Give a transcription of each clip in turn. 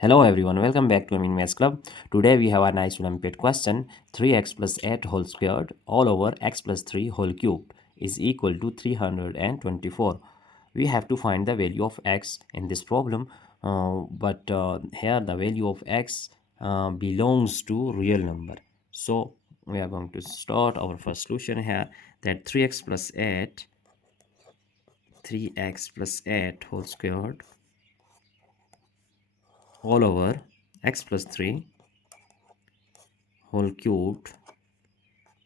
Hello everyone, welcome back to Maths Club. Today we have a nice Olympiad question. 3x plus 8 whole squared all over x plus 3 whole cubed is equal to 324. We have to find the value of x in this problem, but here the value of x belongs to real number. So we are going to start our first solution here, that 3x plus 8 whole squared all over x plus 3 whole cubed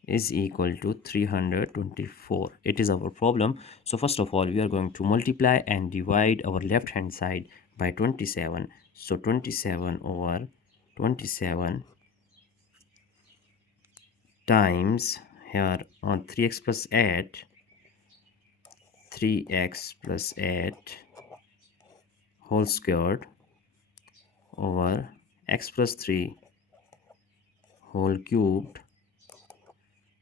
is equal to 324. It is our problem. So first of all, we are going to multiply and divide our left hand side by 27. So 27 over 27 times here on 3x plus 8, 3x plus 8 whole squared over x plus 3 whole cubed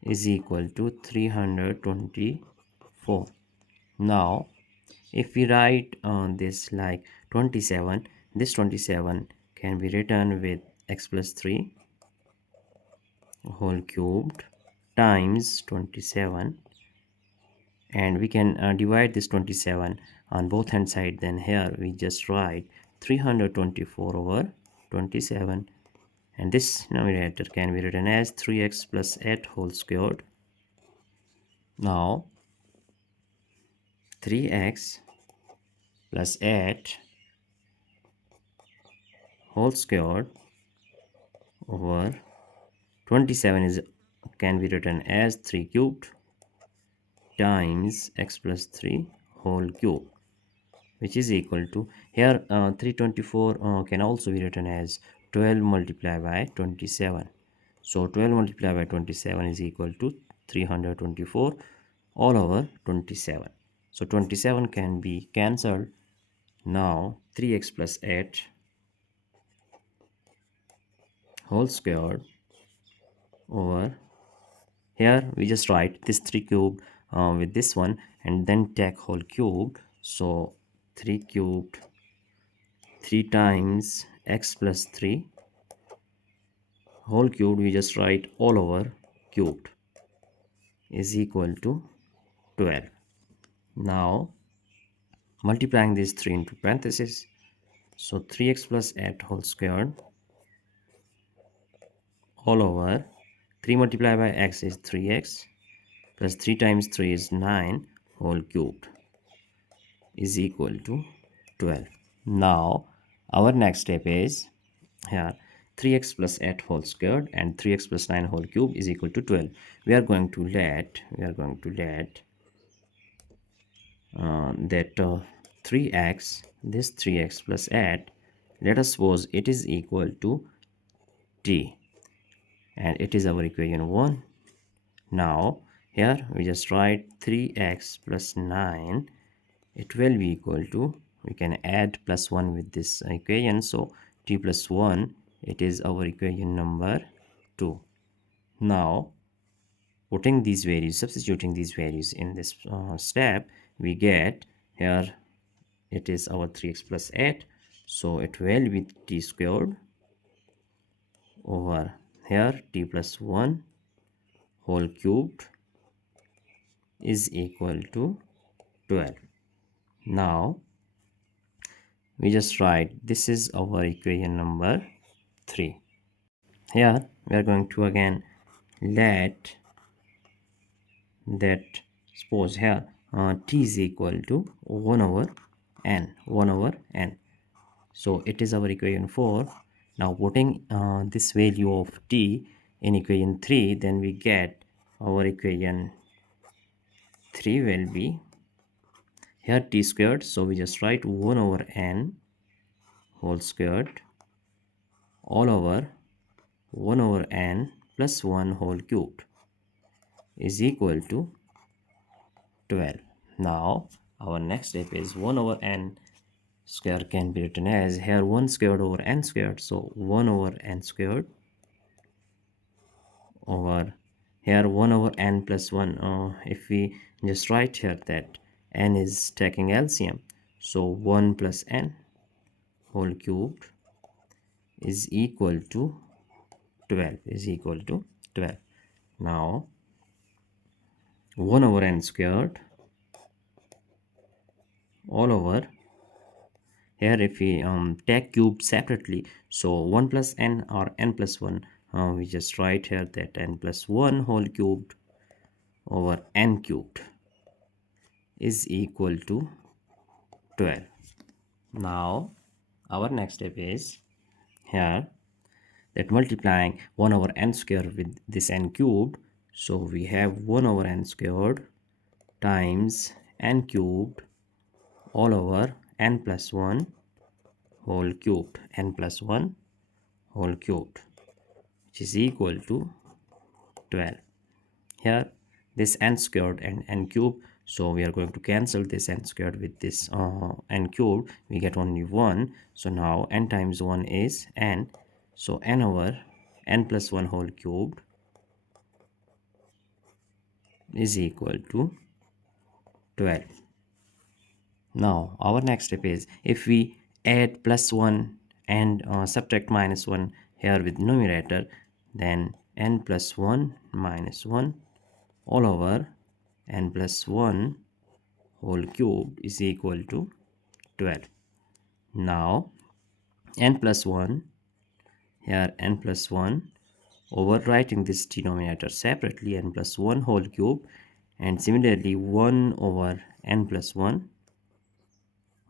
is equal to 324. Now if we write this like 27, this 27 can be written with x plus 3 whole cubed times 27, and we can divide this 27 on both hand side. Then here we just write 324 over 27, and this numerator can be written as 3x plus 8 whole squared. Now 3x plus 8 whole squared over 27 is can be written as 3 cubed times x plus 3 whole cube, which is equal to here 324 can also be written as 12 multiplied by 27. So 12 multiplied by 27 is equal to 324 all over 27. So 27 can be cancelled. Now 3x plus 8 whole squared over here we just write this 3 cubed with this one and then take whole cubed. So 3 cubed 3 times x plus 3 whole cubed, we just write all over cubed, is equal to 12. Now multiplying these 3 into parentheses, so 3x plus 8 whole squared all over 3 multiplied by x is 3x plus 3 times 3 is 9 whole cubed is equal to 12. Now our next step is here 3x plus 8 whole squared and 3x plus 9 whole cube is equal to 12. We are going to let that 3x, this 3x plus 8, let us suppose it is equal to t, and it is our equation 1. Now here we just write 3x plus 9, it will be equal to, we can add plus 1 with this equation, so t plus 1, it is our equation number 2. Now putting these values, substituting these values in this step, we get here it is our 3x plus 8, so it will be t squared over here t plus 1 whole cubed is equal to 12. Now we just write this is our equation number 3. Here we are going to again let that, suppose here t is equal to 1 over n, so it is our equation 4. Now putting this value of t in equation 3, then we get our equation 3 will be here t squared, so we just write 1 over n whole squared all over 1 over n plus 1 whole cubed is equal to 12. Now our next step is 1 over n square can be written as here 1 squared over n squared, so 1 over n squared over here 1 over n plus 1. If we just write here that n is taking LCM, so 1 plus n whole cubed is equal to 12, is equal to 12. Now 1 over n squared all over here. If we take cube separately, so 1 plus n or n plus 1, we just write here that n plus 1 whole cubed over n cubed is equal to 12. Now our next step is here that multiplying 1 over n squared with this n cubed, so we have 1 over n squared times n cubed all over n plus 1 whole cubed, n plus 1 whole cubed, which is equal to 12. Here this n squared and n cubed, so we are going to cancel this n squared with this n cubed, we get only 1. So now n times 1 is n, so n over n plus 1 whole cubed is equal to 12. Now our next step is if we add plus 1 and subtract minus 1 here with numerator, then n plus 1 minus 1 all over n plus 1 whole cube is equal to 12. Now n plus 1, here n plus 1, overwriting this denominator separately, n plus 1 whole cube, and similarly 1 over n plus 1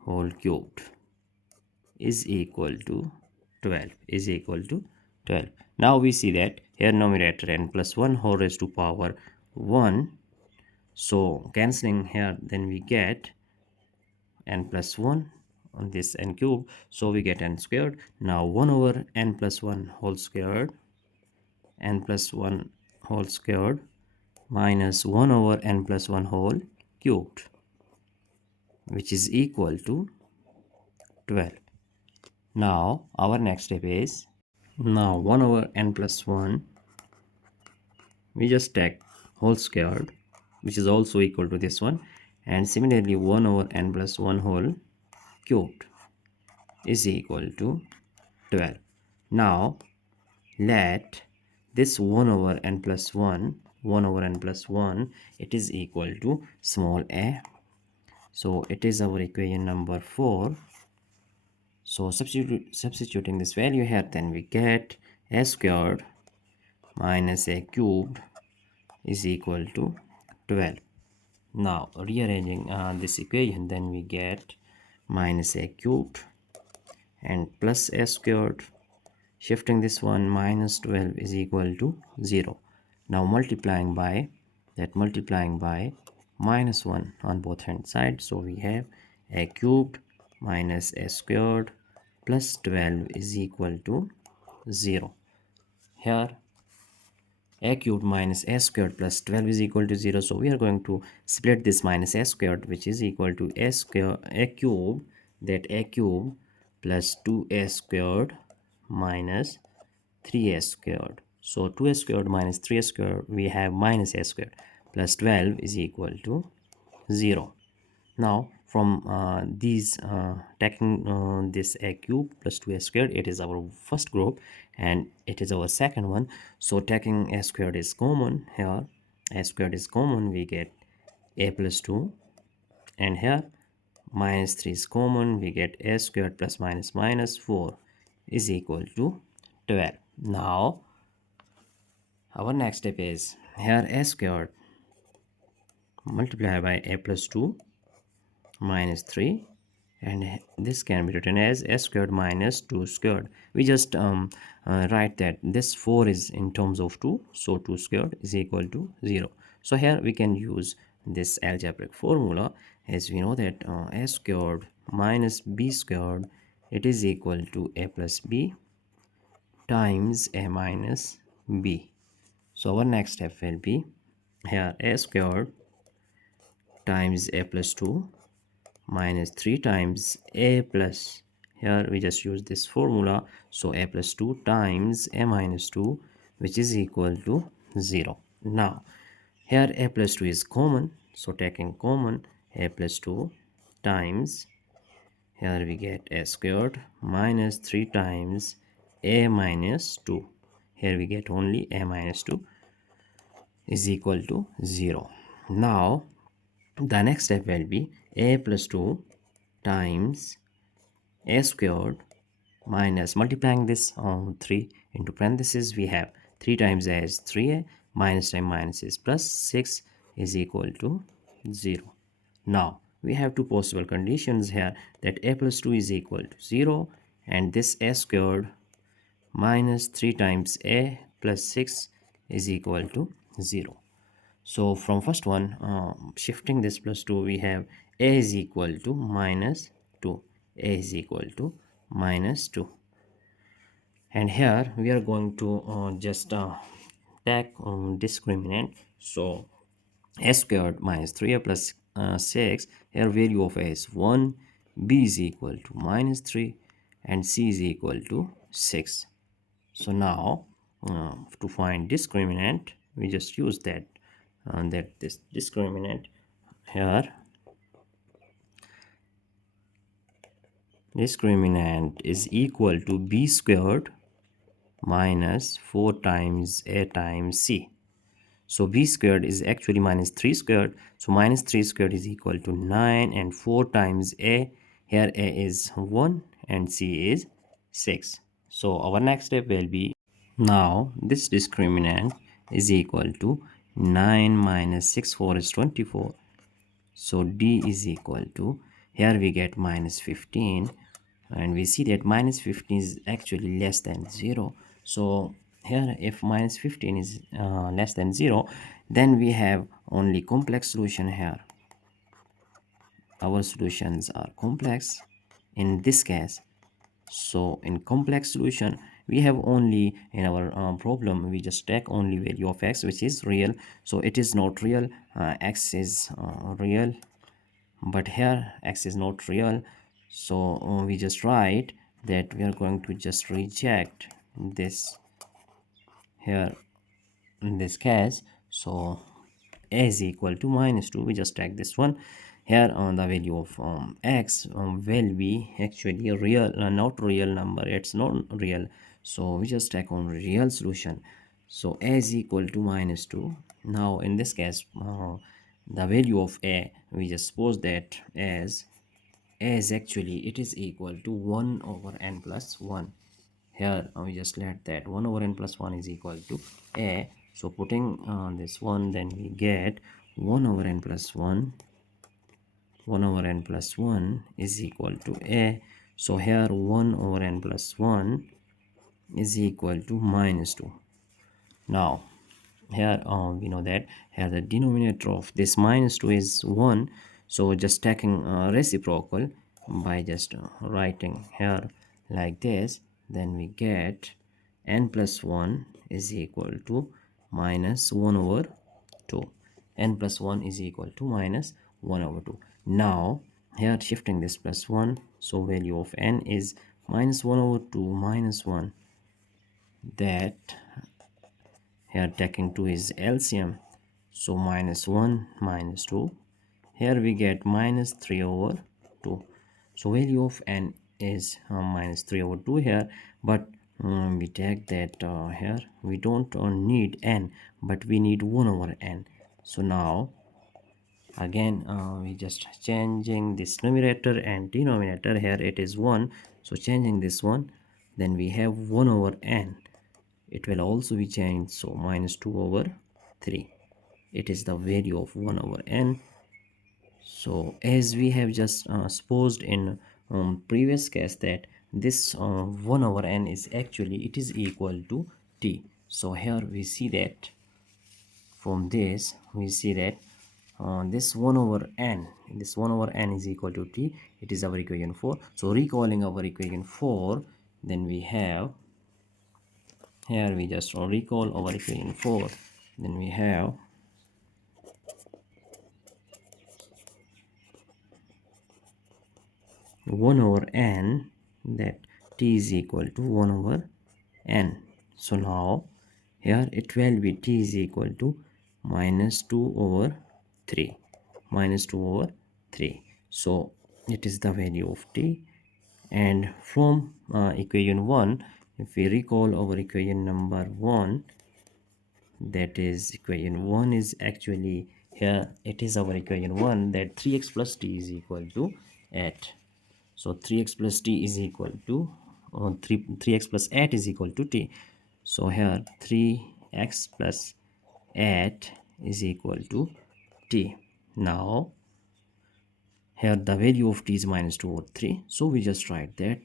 whole cubed is equal to 12, is equal to 12. Now we see that here numerator n plus 1 whole raised to power 1, so cancelling here, then we get n plus 1 on this n cube, so we get n squared. Now 1 over n plus 1 whole squared, n plus 1 whole squared minus 1 over n plus 1 whole cubed, which is equal to 12. Now our next step is, now 1 over n plus 1, we just take whole squared, which is also equal to this one, and similarly 1 over n plus 1 whole cubed is equal to 12. Now let this 1 over n plus 1, 1 over n plus 1, it is equal to small a, so it is our equation number 4. So substituting this value here, then we get a squared minus a cubed is equal to 12. Now rearranging this equation, then we get minus a cubed and plus a squared, shifting this one, minus 12 is equal to 0. Now multiplying by minus 1 on both hand sides, so we have a cubed minus a squared plus 12 is equal to 0. Here a cubed minus a squared plus 12 is equal to 0, so we are going to split this minus a squared, which is equal to a cube, that a cube plus 2a squared minus 3a squared. So 2a squared minus 3a squared, we have minus a squared plus 12 is equal to 0. Now from these taking this a cube plus 2a squared, it is our first group and it is our second one. So taking a squared is common, here a squared is common, we get a plus 2, and here minus 3 is common, we get a squared plus minus 4 is equal to 12. Now our next step is here a squared multiplied by a plus 2 minus 3, and this can be written as a squared minus 2 squared. We just write that this 4 is in terms of 2, so 2 squared is equal to 0. So here we can use this algebraic formula, as we know that a squared minus b squared, it is equal to a plus b times a minus b. So our next step will be here a squared times a plus 2 minus 3 times a plus, here we just use this formula, so a plus 2 times a minus 2, which is equal to 0. Now here a plus 2 is common, so taking common, a plus 2 times, here we get a squared minus 3 times a minus 2. Here we get only a minus 2 is equal to 0. Now the next step will be a plus 2 times a squared minus multiplying this 3 into parentheses. We have 3 times a is 3a, minus time minus is plus 6 is equal to 0. Now we have two possible conditions here, that a plus 2 is equal to 0 and this a squared minus 3 times a plus 6 is equal to 0. So from first one, shifting this plus 2, we have a is equal to minus 2. A is equal to minus 2. And here we are going to just take discriminant. So a squared minus 3a plus 6, here value of a is 1, b is equal to minus 3 and c is equal to 6. So now to find discriminant, we just use that this discriminant here. Discriminant is equal to b squared minus 4 times a times c. So b squared is actually minus 3 squared. So minus 3 squared is equal to 9 and 4 times a. Here a is 1 and c is 6. So our next step will be, now this discriminant is equal to 9 minus 6, 4 is 24. So d is equal to, here we get minus 15 and we see that minus 15 is actually less than 0. So here if minus 15 is less than 0, then we have only complex solution here. Our solutions are complex in this case. So in complex solution, we have only, in our problem, we just take only value of x which is real. So it is not real, x is real, but here x is not real. So we just write that we are going to just reject this here in this case. So a is equal to minus 2, we just take this one. Here on the value of x will be actually real, not real number, it's not real. So we just take on real solution. So a is equal to minus 2. Now in this case, the value of a, we just suppose that as a is actually, it is equal to 1 over n plus 1. Here we just let that 1 over n plus 1 is equal to a. So putting this one, then we get 1 over n plus 1. 1 over n plus 1 is equal to a. So here 1 over n plus 1 is equal to minus 2. Now here we know that here the denominator of this minus 2 is 1. So just taking reciprocal by just writing here like this, then we get n plus 1 is equal to minus 1 over 2. N plus 1 is equal to minus 1 over 2. Now here shifting this plus 1, so value of n is minus 1 over 2 minus 1. That here taking 2 is LCM, so minus 1 minus 2. Here we get minus 3 over 2. So value of n is minus 3 over 2 here, but we take that here we don't need n, but we need 1 over n. So now again we just changing this numerator and denominator. Here it is 1, so changing this one, then we have 1 over n. It will also be changed, so minus 2 over 3. It is the value of 1 over n. So as we have just supposed in previous case that this 1 over n is actually, it is equal to t. So here we see that from this we see that this 1 over n, this 1 over n is equal to t. It is our equation 4. So recalling our equation 4, then we have, here we just recall our equation 4, then we have 1 over n, that t is equal to 1 over n. So now here it will be t is equal to minus 2 over 3, minus 2 over 3. So it is the value of t, and from equation 1 If we recall our equation number 1, that is equation 1 is actually here, it is our equation 1, that 3x plus t is equal to 8. So 3x plus t is equal to 3x plus 8 is equal to t. So here 3x plus 8 is equal to t. Now here the value of t is minus 2 over 3. So we just write that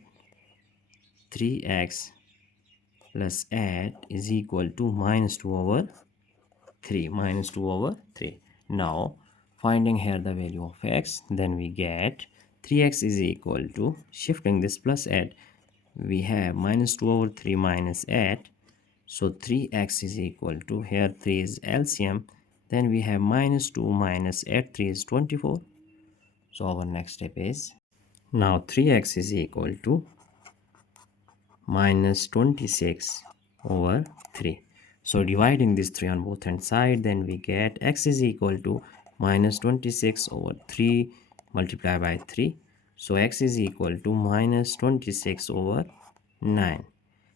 3x plus 8 is equal to minus 2 over 3. Now finding here the value of x, then we get 3x is equal to, shifting this plus 8, we have minus 2 over 3 minus 8. So 3x is equal to, here 3 is LCM, then we have minus 2 minus 8, 3 is 24. So our next step is, now 3x is equal to minus 26 over 3. So dividing this 3 on both hand side, then we get x is equal to minus 26 over 3 multiplied by 3. So x is equal to minus 26 over 9.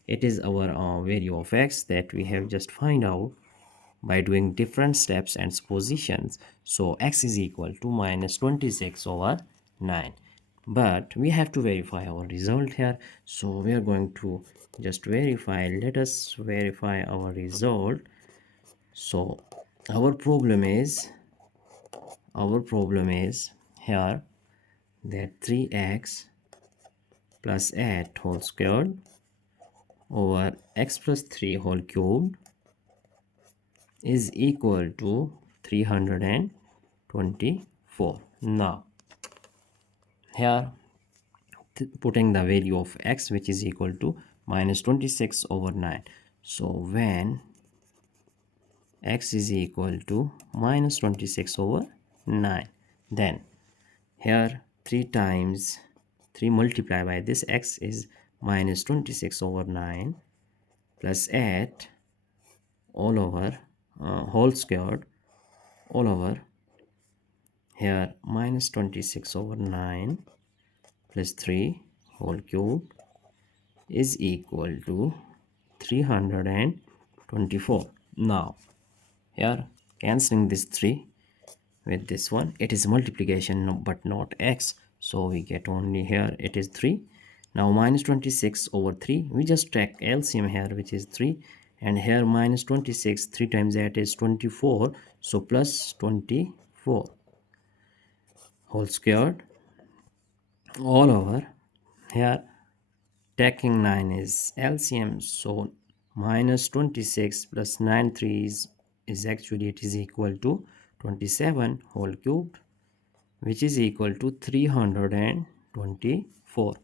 It is our value of x that we have just find out by doing different steps and suppositions. So x is equal to minus 26 over 9. But we have to verify our result here. So we are going to just verify. Let us verify our result. So our problem is here that 3x plus 8 whole squared over x plus 3 whole cubed is equal to 324. Now here putting the value of x, which is equal to minus 26 over 9. So when x is equal to minus 26 over 9, then here 3 times 3 multiplied by this x is minus 26 over 9 plus 8 all over whole squared all over here minus 26 over 9 plus 3 whole cube is equal to 324. Now here cancelling this 3 with this one, it is multiplication but not x, so we get only here it is 3. Now minus 26 over 3, we just take LCM here, which is 3, and here minus 26, 3 times that is 24, so plus 24 whole squared all over here taking 9 is LCM, so minus 26 plus 9 3 is actually it is equal to 27 whole cubed, which is equal to 324.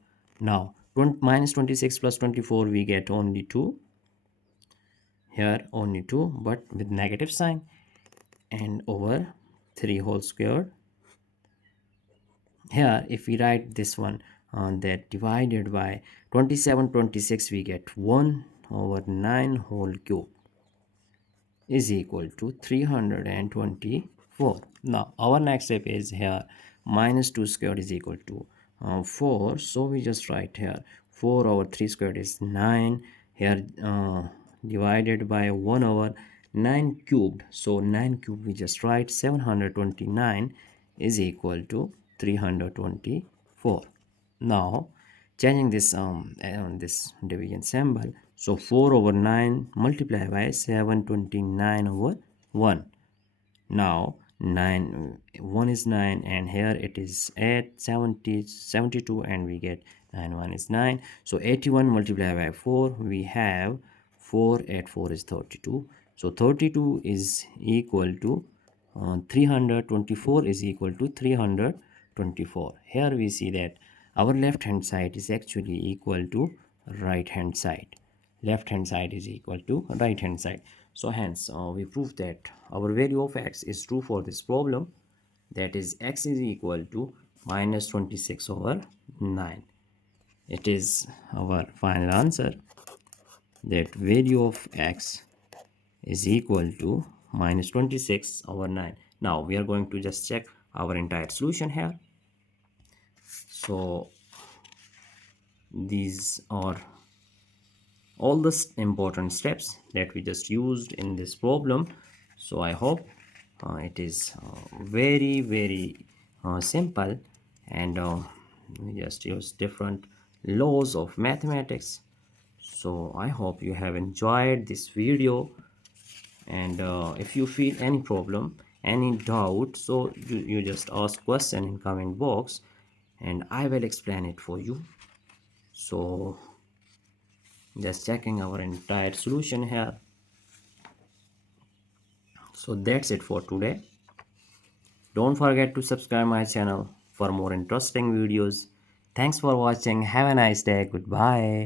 Now minus 26 plus 24 we get only 2, here only 2 but with negative sign, and over 3 whole squared. Here if we write this one on that divided by 27 26, we get 1 over 9 whole cube is equal to 324. Now our next step is here minus 2 squared is equal to 4. So we just write here 4 over 3 squared is 9, here divided by 1 over 9 cubed, so 9 cubed we just write 729 is equal to 324. Now changing this this division symbol, so 4 over 9 multiplied by 729 over 1. Now 1 is 9 and here it is 8 70 72 and we get 9 1 is 9, so 81 multiplied by 4 we have 4 8 4 is 32, so 32 is equal to 324 is equal to 324. Here we see that our left hand side is actually equal to right hand side. Left hand side is equal to right hand side. So hence we prove that our value of x is true for this problem, that is x is equal to minus 26 over 9. It is our final answer, that value of x is equal to minus 26 over 9. Now we are going to just check our entire solution here. So these are all the important steps that we just used in this problem. So I hope it is very simple, and we just use different laws of mathematics. So I hope you have enjoyed this video, and if you feel any problem, any doubt, so you just ask question in comment box and I will explain it for you. So just checking our entire solution here. So that's it for today. Don't forget to subscribe my channel for more interesting videos. Thanks for watching. Have a nice day. Goodbye.